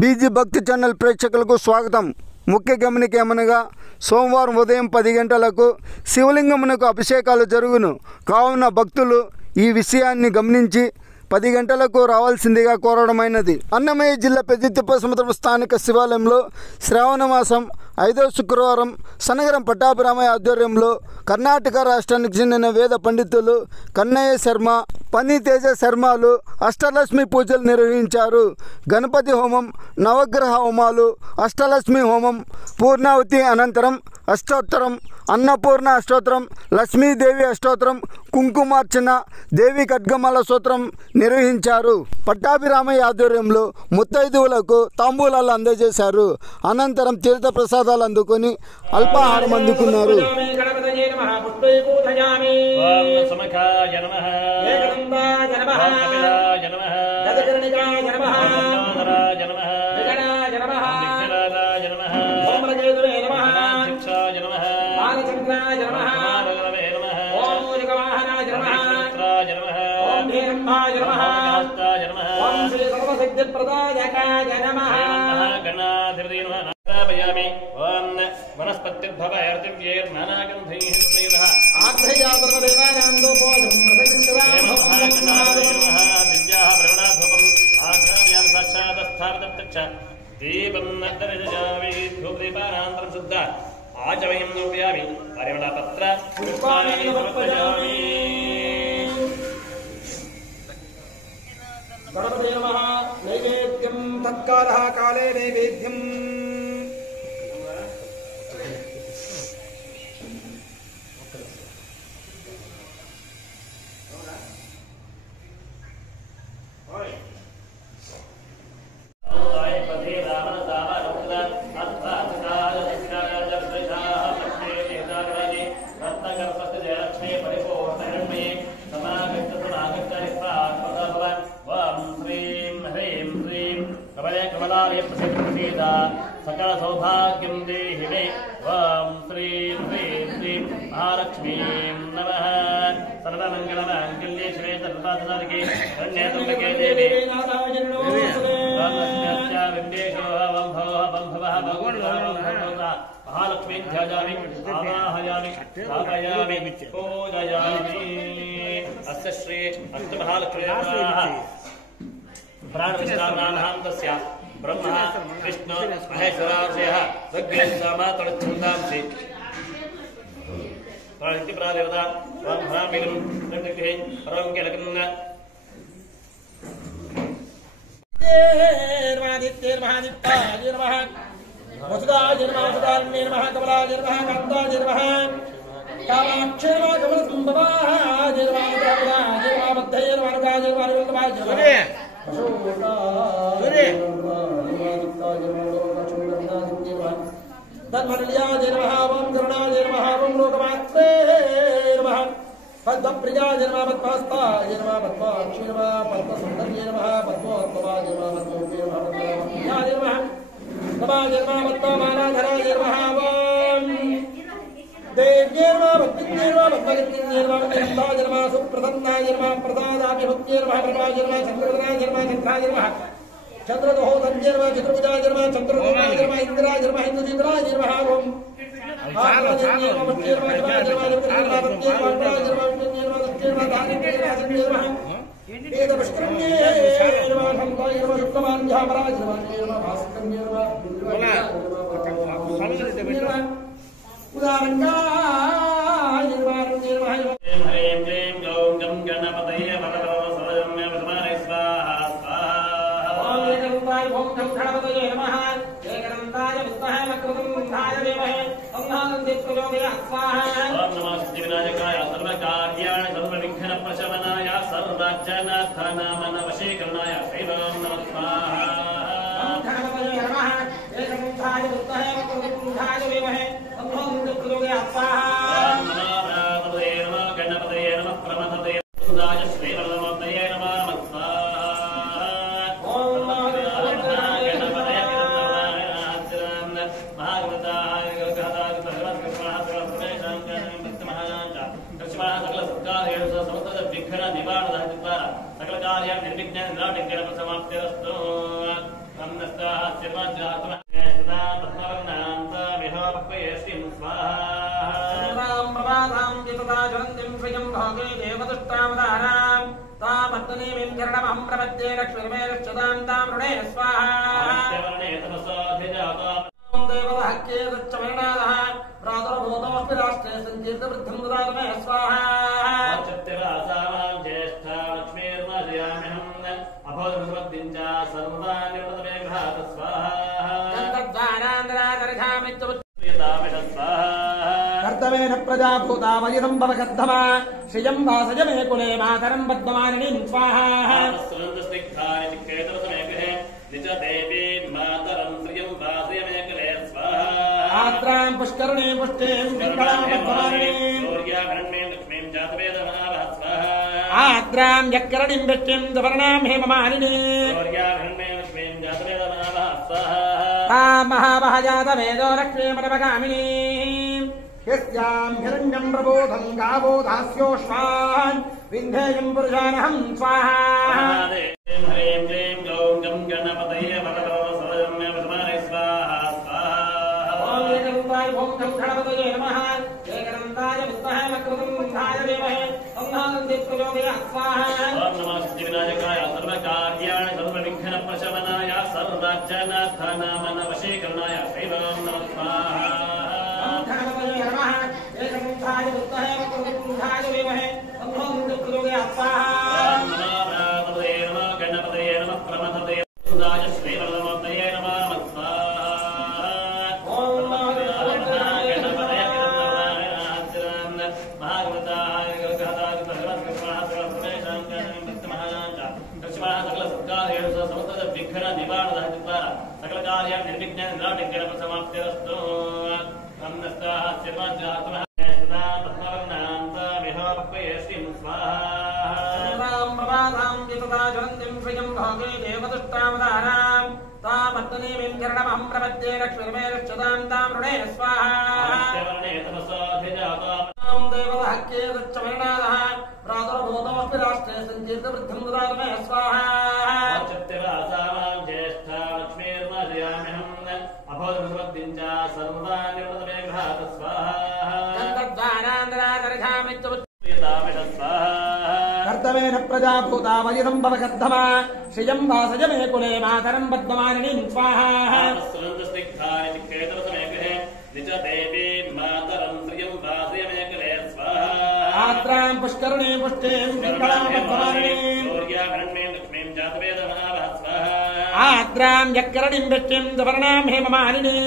BG భక్తి channel ప్రేక్షకులకు స్వాగతం. ముఖ్య గమనికేమనగా సోమవారం ఉదయం 10 గంటలకు శివలింగమునకు అభిషేకాలు జరుగును. కావున భక్తులు ఈ విషయాన్ని గమనించి 10 గంటలకు రావాల్సిందిగా కోరడమైనది. అన్నమయ్య జిల్లా పెద్దితిప్పసముద్రం స్థానిక శివాలయంలో శ్రావణ మాసం 5వ శుక్రవారం సనగరం పట్టాభిరామయ్య ఆధ్వర్యంలో కర్ణాటక రాష్ట్రానికి చెందిన వేద పండితులు కన్నయ్య శర్మ, పనితేజ శర్మలు అష్టలక్ష్మి పూజలు నిర్వహించారు. గణపతి హోమం, నవగ్రహ హోమాలు, అష్టలక్ష్మి హోమం, పూర్ణావతి అనంతరం అష్టోత్తరం, అన్నపూర్ణ అష్టోత్తరం, లక్ష్మీదేవి అష్టోత్తరం, కుంకుమార్చన, దేవి ఖడ్గమాల స్తోత్రం నిర్వహించారు. పట్టాభిరామయ్య ఆధ్వర్యంలో ముత్తైదువులకు తాంబూలాలు అందజేశారు. అనంతరం తీర్థ ప్రసాదాలు అందుకొని అల్పాహారం అందుకున్నారు. आचमयं लोपयामि परिमलपत्र पुष्पाणि समर्पयामि गणपते नमः नैवेद्यं तत्कालः काले नैवेद्यम् सकल सौभाग्यं देहि मे ओम श्रीं ह्रीं श्रीं महालक्ष्मीं नमः सर्वमंगलमांगल्ये शिवे सर्वसाधके शरण्ये देवी महालक्ष्मीं ध्यायामि आवाहयामि स्थापयामि पूजयामि अस्य श्री अष्टमहालक्ष्म्याः प्राणविष्णानां तस्या ब्रह्मा विष्णु महेश्वराशयः सज्ञामातरच्छन्दांसि प्राणित्यप्रादेवता त्वां भ्रामिलं नृत्यग्रहे परं केलकन्न देर्वादित्येर्महादित्याय नमः वसुदाय नमः वसुदान्ये नमः कमलाय नमः कान्ताय नमः कामाक्षे नमः कमलसम्भवाय नमः कामलाय नमः मध्यये नमः अनुगाय नमः अनुगमाय नमः धन्वनल्याय नमः ओम करुणाय नमः ओम लोकमात्रे नमः पद्मप्रियाय नमः पद्महस्ताय नमः पद्माक्षी नमः पद्मसुन्दर्ये नमः पद्मोत्तमाय नमः पद्मोपे नमः पद्मप्रियाय नमः नमाय नमः पद्ममालाधराय नमः ओम देव्ये नमः भक्तिन्ये नमः भक्तगतिन्ये नमः भक्ताय नमः सुप्रसन्नाय नमः प्रसादाभि भक्त्ये नमः प्रभाय नमः चन्द्रवदनाय नमः चन्द्राय नमः चन्द्रदोहोदन्ये नमः चतुर्भुजाय नमः चन्द्रदोहाय नमः इन्द्राय नमः इन्द्रजिन्द्राय नमः ओम आत्मजन्ये नमः भक्त्ये नमः शिवाय नमः भक्त्ये नमः भक्त्ये नमः नमः विष्णुये नमः सत्ये नमः धान्ये नमः सत्ये नमः वेदपुष्करण्ये नमः भक्ताय नमः शुक्लमान्ध्यापराय नमः भास्करण्ये नमः उदारंगाय नमः हरे क्लीं गौं गं गणपतये नमः सर्वं यमसमाने स्वाहा ओम एकदन्ताय ओम गं गणपतये नमः एकदन्ताय विद्महे वक्रतुण्डाय धीमहि तन्नो प्रचोदयात् स्वाहा ओम नमः सिद्धिविनायकाय सर्वकार्याणि सर्वविघ्नप्रशमनाय सर्वजनधनमनवशीकरणाय दैवं नमः स्वाहा ओम गणपतये नमः एकदन्ताय विद्महे वक्रतुण्डाय धीमहि तन्नो प्रचोदयात् स्वाहा ओम नमः गणपतये नमः प्रमथते सुदाय श्रीवल्लभमूर्तये नमः सकल कार्य निर्विघ्न समाप्तिरस्तु प्रपद्ये लक्ष्मी रक्षतां तां ऋणे स्वाहा देवहक्ये दच्चमनादः प्रादुर्भूतमस्मि राष्ट्रे सञ्चीर्तवृद्धिं ददातु मे स्वाहा सत्यवासानां ज्येष्ठा लक्ष्मीर्मजयाम्यहम् अभोधमृद्धिं च सर्वदा निर्वद मे घात स्वाहा गन्धद्वारान्दरादर्घामित्युत्प्रियतामिष स्वाहा कर्तमेन प्रजाभूता वयदं भवकद्धमा श्रियं वासज मे कुले मातरं पद्ममालिनीं स्वाहा आत्रां पुष्करणे पुष्टें पिङ्गलां पद्ममालिनीं आत्रां यक्करणीं वृष्टिं सुवर्णां हेममालिनीं महामहजातवेदो लक्ष्मीमनवगामिनीं यस्यां हिरण्यं प्रबोधं गावो दास्योष्मान् विन्ध्येयं पुरुषानहं स्वाहा ह्रीं क्लीं गौं गं गणपतये वरदो सर्वं मे स्वाहा स्वाहा ॐ एकदन्ताय ॐ गं गणपतये नमः एकदन्ताय विद्महे वक्रतुण्डाय धीमहि तन्नो प्रचोदयात् स्वाहा ॐ नमः सिद्धिविनायकाय सर्वकार्याणि सर्वविघ्नप्रशमनाय सर्वराज्यनाथनामनवशीकरणाय श्रीराम नमः स्वाहा गणपतये नमः एकदन्ताय विद्महे वक्रतुण्डाय धीमहि तन्नो प्रचोदयात् स्वाहा प्रपद्ये लक्ष्मी रक्षतां तां ऋणे स्वाहा देवहक्ये दच्चमनादः प्रादुर्भूतमस्मि राष्ट्रे सञ्चीर्तवृद्धिं ददातु मे स्वाहा सत्यवासानां ज्येष्ठा लक्ष्मीर्मजयाम्यहम् अभोधमृद्धिं च सर्वदा निर्वद मे घात स्वाहा गन्धद्वारान्दरादर्घामित्युत्प्रियतामिष स्वाहा कर्तमेन प्रजाभूता वयदं भवकद्धमा श्रियं वासज मे कुले मातरं पद्ममालिनीं स्वाहा आत्रां पुष्करणे पुष्टें पिङ्गलां पद्ममालिनीं आत्रां यक्करणीं वृष्टिं सुवर्णां हेममालिनीं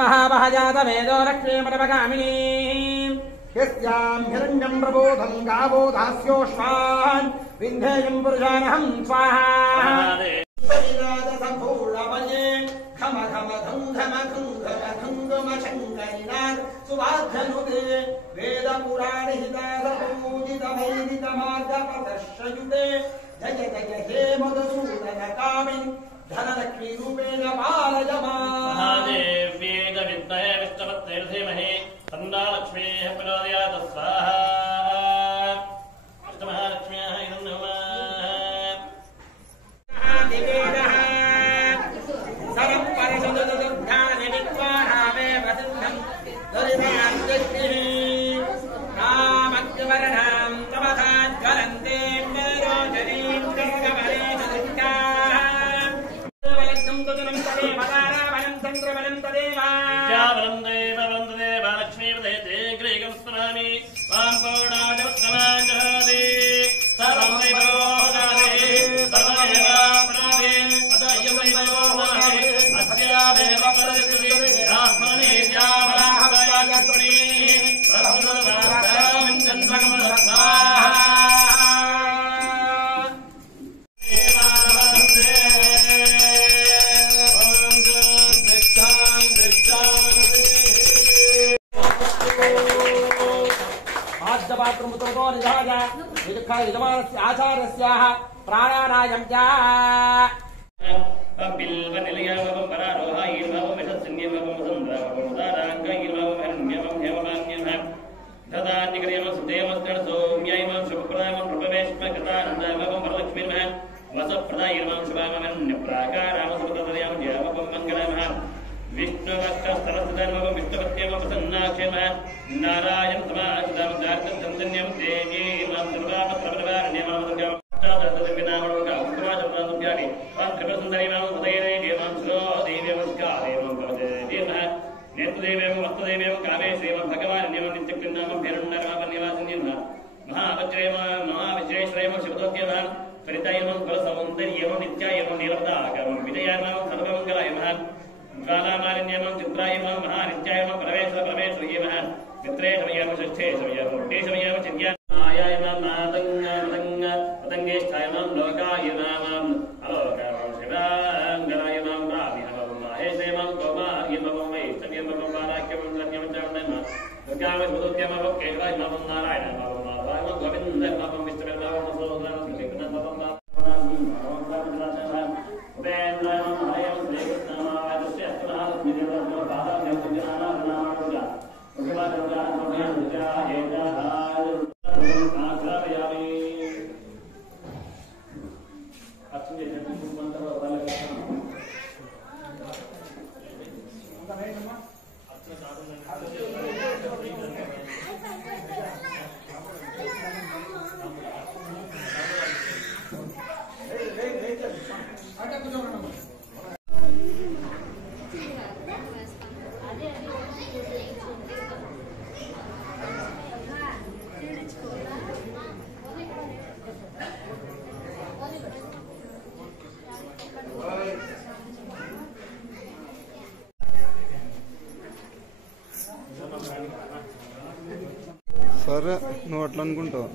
महामहजातवेदो लक्ष्मीमनवगामिनीं यस्यां हिरण्यं प्रबोधं गावो दास्योष्मान् विन्ध्येयं पुरुषानहं स्वाहा घम घम धुंघम घुंघम घुंघम शंकरिनाथ सुभाधनुते वेद पुराण हिताद पूजित वैदिक मार्गपदश्रयुते जय जय हे मधुसूदन कामिन् धनलक्ष्मी रूपेण पालय महादेव वेद विद्महे विष्णुपत्ने धीमहि तन्नो लक्ष्मीः प्रचोदयात् स्वाहा अष्टमहालक्ष्म्याः इदं नमः यजमानस्य आचार्यस्याः प्राणानायं च बिल्वनिलयवं परारोहायिर्वं विशस्यन्यवं संद्रावं दाराङ्गयिर्वं हरण्यवं हेममान्यं ददान्यग्रियं सुदेवस्तर् सौम्यैवं शुभप्रदायं प्रभवेश्मकृतानन्दवं वरलक्ष्मीर्मः वसप्रदाय नमः शुभामन्यप्राकारामसुपदयां जयमपं मङ्गलमः विष्णुभक्तस्तरस्तदर्मं विष्णुपत्यं प्रसन्नाक्षेमः नारायण समाजदं दार्गन्धन्यं देवी मां सर्वापत्रपरिवारण्यमां दुर्गां तादतविनामोगा उत्तमाजपदानुव्यापि त्रिपुरसुन्दरी मां उदयने देवां श्रो देव्यमस्कारेवं भवदेवः नेत्रदेवेव वस्तुदेवेव कामे श्रीमन् भगवान्यं नित्यकृन्नामं भेरुण्डरमापन्निवासिन्यं महाविजयश्रेयं शिवदोग्यमः परितायमं फलसौन्दर्यमं नित्यायमं नीलपदागमं विजयामं सर्वमङ्गलायमः ज्वालामालिन्यमं चित्रायमं महानित्यायमं परमेश्वरयमः मित्रेशमयं षष्ठेशमयं मुक्तेशमयं चिन्त्यायमं पतङ्गेष्ठायमं लोकायमं अलोकमं शिवाङ्गलायमं रामिहमं माहेशमं कौमार्यमं वैष्णव्यमं वाराक्यमं लन्यं चान्दमं दुर्गावशुद्धमं केशवायमं नारायणमं माधवायमं गोविन्दमं विष्णुवेदमं सोदरं कृष्णमं సరే నువ్వు అట్లా అనుకుంటావు.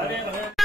अन्यथा